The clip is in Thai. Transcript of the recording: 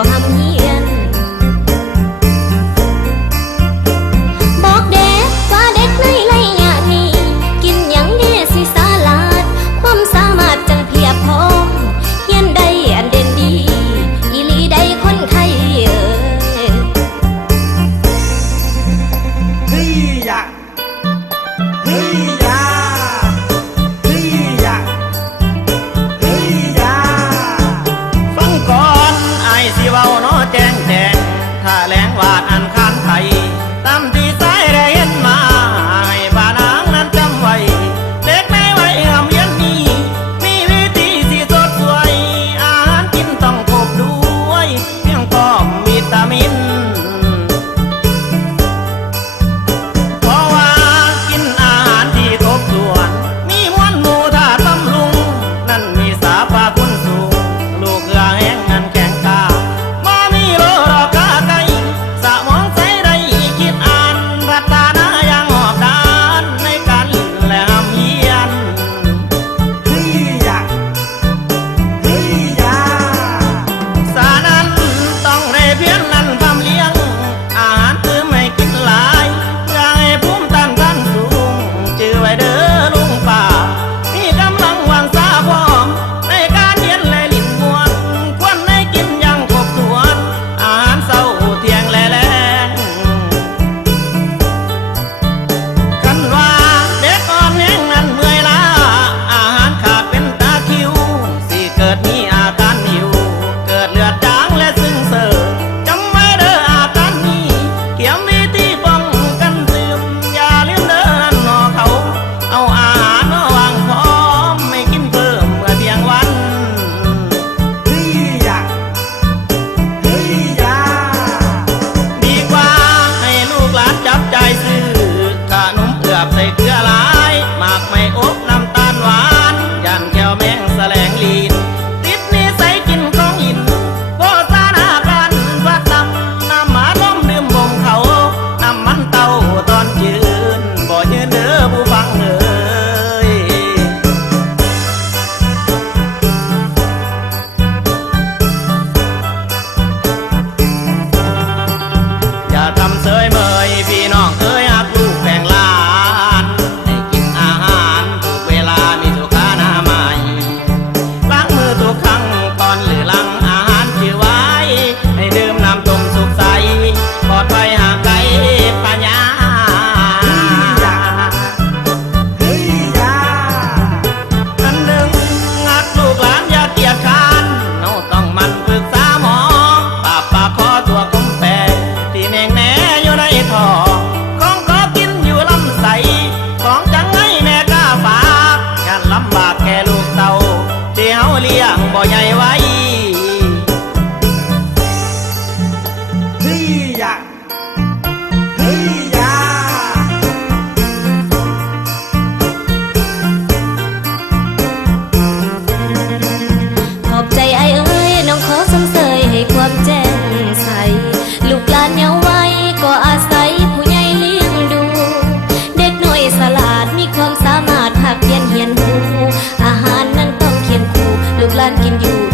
ยวหำเฮียนบอกเด็กว่าเด็กในไรยะนี่กินหยังเดสิสาลาดความสามารถจังเพียบพร้อมเฮียนได้อันเด่นดีอีลีได้คนไทยเฮ้ยยะเฮ้ยยะเฮ้ยยะเฮ้ยยะฟังก่อนไอ้สิเว้าเนาะแจ้งแจงถ้าแหลงวาดอันคานไทยตามที่สายได้เห็นมาให้บ้านางนั้นจำไว้เด็กในวัยหำเย็นนี้มีวิธีที่สดสวยอาหารกินต้องครบด้วยเพียงพร้อมวิตามินใส่เกลือหลายหมากไม่อบน้ำตาลหวานยันแก้วแมงแสลงลีนติดนิสัยกินของอินโฆษณาการวัดน้ำหมาล้มดื่มบ่งเขาน้ำมันเต้าตอนยืนบ่ยืนเด้อผู้ฟังเอ่ยอย่าทำเสยเมยพี่น้องเอ้ยหักลูกแบ่งลาเลี้ยงบ่ใหญ่ไว้เฮ้ยยะเฮ้ยยะขอบใจไอ้เอ้ยน้องขอสมเสยให้ความแจ้งใสลูกหลานเยาว์วัยก็อาศัยผู้ใหญ่เลี้ยงดูเด็กน้อยสลาดมีความสามารถหักเฮียนหูอาหารนั้นต้องเคียงคู่ลูกหลานกินอยู่